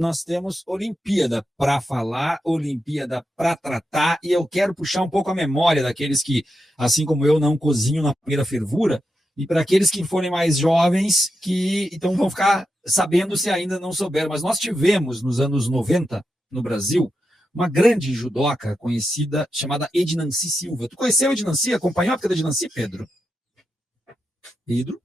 Nós temos Olimpíada para falar, Olimpíada para tratar, e eu quero puxar um pouco a memória daqueles que, assim como eu, não cozinham na primeira fervura, e para aqueles que forem mais jovens, que então vão ficar sabendo se ainda não souberam. Mas nós tivemos, nos anos 90, no Brasil, uma grande judoca conhecida, chamada Ednancy Silva. Tu conheceu a Ednancy? Acompanhou a época da Ednancy, Pedro? Pedro?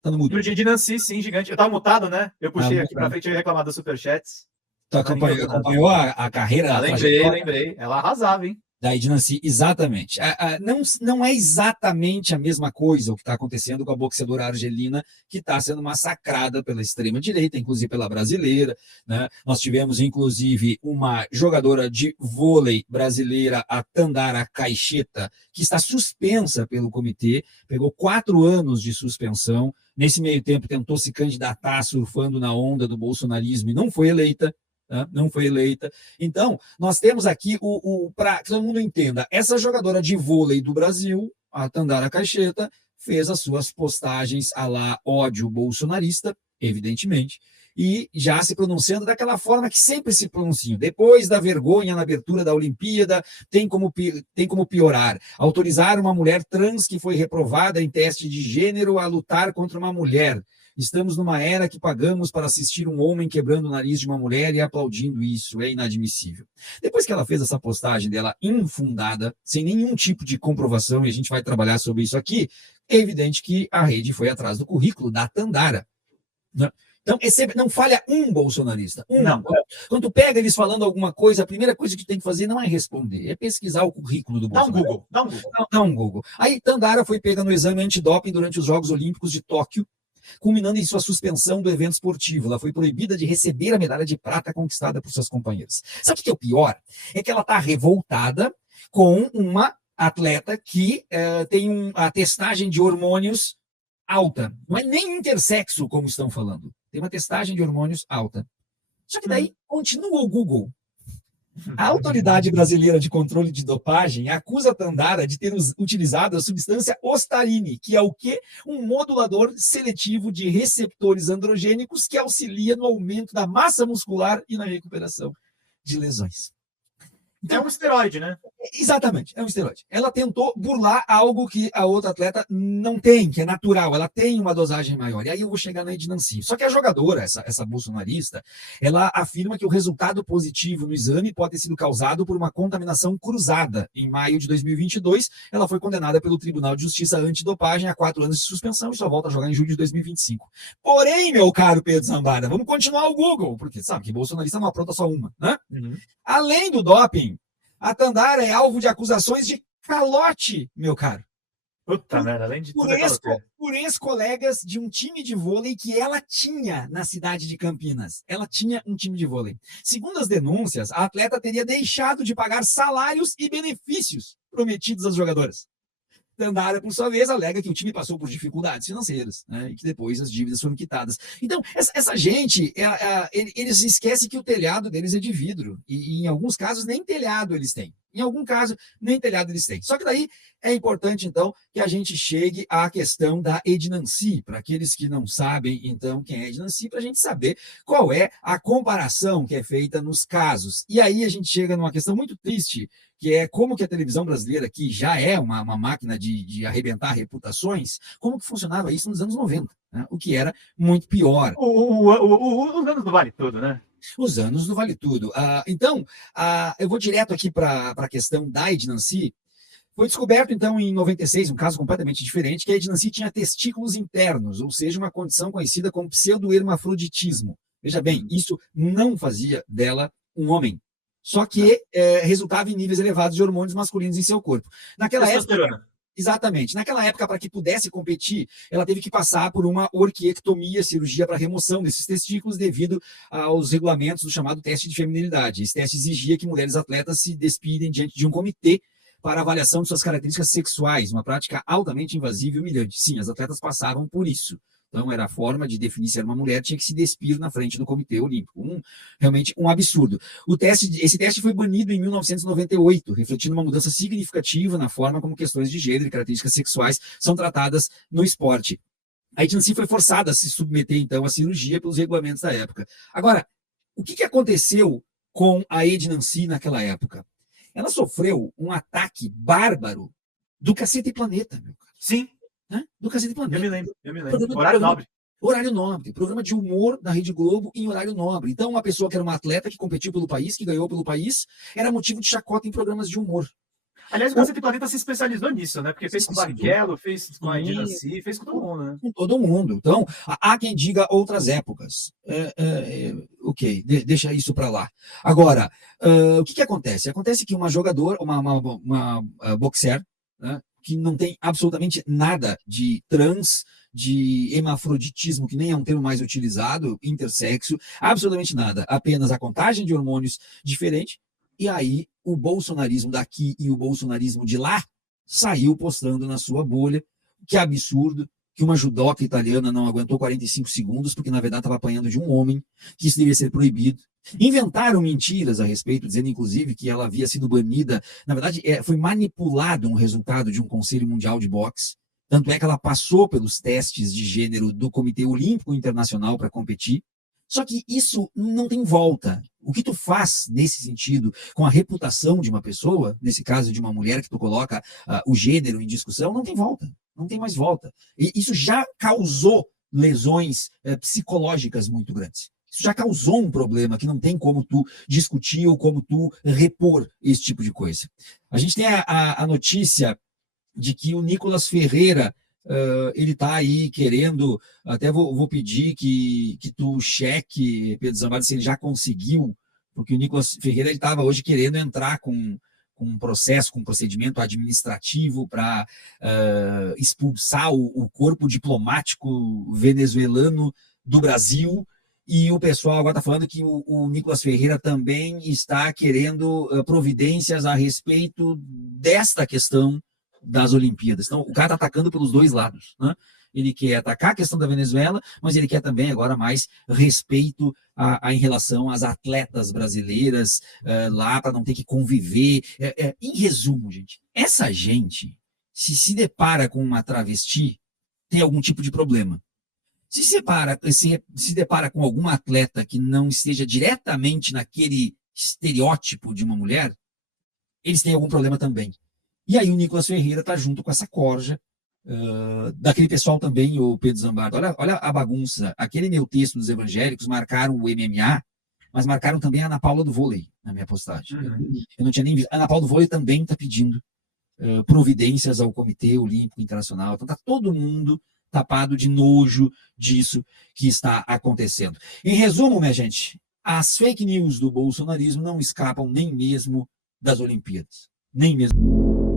Tá no mudo. No dia de Nancy, sim, gigante. Eu tava mutado, né? Eu puxei aqui pra frente e ia reclamar dos superchats. Tu acompanhou a carreira? Lembrei. Ela arrasava, hein? Da Ednancy, exatamente. Não é exatamente a mesma coisa o que está acontecendo com a boxeadora argelina, que está sendo massacrada pela extrema-direita, inclusive pela brasileira. Né? Nós tivemos, inclusive, uma jogadora de vôlei brasileira, a Tandara Caixeta, que está suspensa pelo comitê, pegou 4 anos de suspensão. Nesse meio tempo, tentou se candidatar surfando na onda do bolsonarismo e não foi eleita. Não foi eleita. Então, nós temos aqui, para que todo mundo entenda, essa jogadora de vôlei do Brasil, a Tandara Caixeta, fez as suas postagens à la ódio bolsonarista, evidentemente, e já se pronunciando daquela forma que sempre se pronunciam. Depois da vergonha na abertura da Olimpíada, tem como piorar. Autorizar uma mulher trans que foi reprovada em teste de gênero a lutar contra uma mulher. Estamos numa era que pagamos para assistir um homem quebrando o nariz de uma mulher e aplaudindo isso. É inadmissível. Depois que ela fez essa postagem dela infundada, sem nenhum tipo de comprovação, e a gente vai trabalhar sobre isso aqui, é evidente que a rede foi atrás do currículo da Tandara. Né? Então, não falha um bolsonarista. Não. Quando tu pega eles falando alguma coisa, a primeira coisa que tu tem que fazer não é responder, é pesquisar o currículo do Bolsonaro. Dá um Google. Aí, Tandara foi pega no exame antidoping durante os Jogos Olímpicos de Tóquio, culminando em sua suspensão do evento esportivo. Ela foi proibida de receber a medalha de prata conquistada por suas companheiras. Sabe o que é o pior? É que ela está revoltada com uma atleta que tem a testagem de hormônios alta. Não é nem intersexo, como estão falando. Tem uma testagem de hormônios alta. Só que daí continua o Google. A Autoridade Brasileira de Controle de Dopagem acusa a Tandara de ter utilizado a substância Ostarine, que é o quê? Um modulador seletivo de receptores androgênicos que auxilia no aumento da massa muscular e na recuperação de lesões. Então, é um esteroide, né? Exatamente, é um esteroide. Ela tentou burlar algo que a outra atleta não tem, que é natural, ela tem uma dosagem maior. E aí eu vou chegar na Ednancy. Só que a jogadora, essa bolsonarista, ela afirma que o resultado positivo no exame pode ter sido causado por uma contaminação cruzada. Em maio de 2022, ela foi condenada pelo Tribunal de Justiça Antidopagem a 4 anos de suspensão e só volta a jogar em julho de 2025. Porém, meu caro Pedro Zambada, vamos continuar o Google, porque sabe que bolsonarista não apronta só uma, né? Além do doping, a Tandara é alvo de acusações de calote, meu caro. Puta merda, além de tudo por ex-colegas de um time de vôlei que ela tinha na cidade de Campinas. Ela tinha um time de vôlei. Segundo as denúncias, a atleta teria deixado de pagar salários e benefícios prometidos às jogadoras. Tandara, por sua vez, alega que o time passou por dificuldades financeiras, né, e que depois as dívidas foram quitadas. Então, essa gente, eles esquecem que o telhado deles é de vidro, e em alguns casos nem telhado eles têm. Em algum caso, nem telhado eles têm. Só que daí é importante, então, que a gente chegue à questão da Ednancy, para aqueles que não sabem, então, quem é Ednancy, para a gente saber qual é a comparação que é feita nos casos. E aí a gente chega numa questão muito triste, que é como que a televisão brasileira, que já é uma máquina de arrebentar reputações, como que funcionava isso nos anos 90, né? O que era muito pior. Os anos do Vale Tudo, né? Os anos do Vale Tudo. Então, eu vou direto aqui para a questão da Ednancy. Foi descoberto, então, em 96, um caso completamente diferente, que a Ednancy tinha testículos internos, ou seja, uma condição conhecida como pseudohermafroditismo. Veja bem, isso não fazia dela um homem. Só que resultava em níveis elevados de hormônios masculinos em seu corpo. Naquela época, exatamente. Naquela época, para que pudesse competir, ela teve que passar por uma orquiectomia, cirurgia para remoção desses testículos, devido aos regulamentos do chamado teste de feminilidade. Esse teste exigia que mulheres atletas se despidem diante de um comitê para avaliação de suas características sexuais, uma prática altamente invasiva e humilhante. Sim, as atletas passavam por isso. Então, era a forma de definir se era uma mulher, tinha que se despir na frente do Comitê Olímpico. Realmente um absurdo. Esse teste foi banido em 1998, refletindo uma mudança significativa na forma como questões de gênero e características sexuais são tratadas no esporte. A Ednancy foi forçada a se submeter, então, à cirurgia pelos regulamentos da época. Agora, o que aconteceu com a Ednancy naquela época? Ela sofreu um ataque bárbaro do Cacete e Planeta, meu cara. Sim. Né? Do Cacete e Planeta. Eu me lembro. Horário nobre. Horário nobre, programa de humor da Rede Globo em horário nobre. Então, uma pessoa que era uma atleta, que competiu pelo país, que ganhou pelo país, era motivo de chacota em programas de humor. Aliás, o Cacete Planeta se especializou nisso, né? Porque fez com o Barrichello, fez com a Ednancy, fez com todo mundo, né? Com todo mundo. Então, há quem diga outras épocas. Ok, deixa isso para lá. Agora, o que acontece? Acontece que uma jogadora, uma boxer, né, que não tem absolutamente nada de trans, de hermafroditismo, que nem é um termo mais utilizado, intersexo, absolutamente nada. Apenas a contagem de hormônios diferente. E aí, o bolsonarismo daqui e o bolsonarismo de lá saiu postando na sua bolha. Que absurdo que uma judoca italiana não aguentou 45 segundos, porque na verdade estava apanhando de um homem, que isso deveria ser proibido. Inventaram mentiras a respeito, dizendo inclusive que ela havia sido banida. Na verdade, foi manipulado um resultado de um Conselho Mundial de Boxe. Tanto é que ela passou pelos testes de gênero do Comitê Olímpico Internacional para competir. Só que isso não tem volta. O que tu faz nesse sentido com a reputação de uma pessoa, nesse caso de uma mulher que tu coloca o gênero em discussão, não tem volta. Não tem mais volta. E isso já causou lesões psicológicas muito grandes. Isso já causou um problema que não tem como tu discutir ou como tu repor esse tipo de coisa. A gente tem a notícia de que o Nicolas Ferreira, ele está aí querendo, até vou pedir que tu cheque, Pedro Zambardi, se ele já conseguiu, porque o Nicolas Ferreira estava hoje querendo entrar com um processo, com um procedimento administrativo para expulsar o corpo diplomático venezuelano do Brasil, e o pessoal agora está falando que o Nicolas Ferreira também está querendo providências a respeito desta questão das Olimpíadas. Então, o cara está atacando pelos dois lados, né? Ele quer atacar a questão da Venezuela, mas ele quer também agora mais respeito em relação às atletas brasileiras lá, para não ter que conviver. Em resumo, gente, essa gente, se depara com uma travesti, tem algum tipo de problema. Se depara com alguma atleta que não esteja diretamente naquele estereótipo de uma mulher, eles têm algum problema também. E aí o Nicolas Ferreira está junto com essa corja daquele pessoal também, o Pedro Zambardo. Olha a bagunça. Aquele meu texto dos evangélicos marcaram o MMA, mas marcaram também a Ana Paula do vôlei na minha postagem. Eu não tinha nem visto. A Ana Paula do vôlei também está pedindo providências ao Comitê Olímpico Internacional. Então está todo mundo tapado de nojo disso que está acontecendo. Em resumo, minha gente, as fake news do bolsonarismo não escapam nem mesmo das Olimpíadas. Nem mesmo.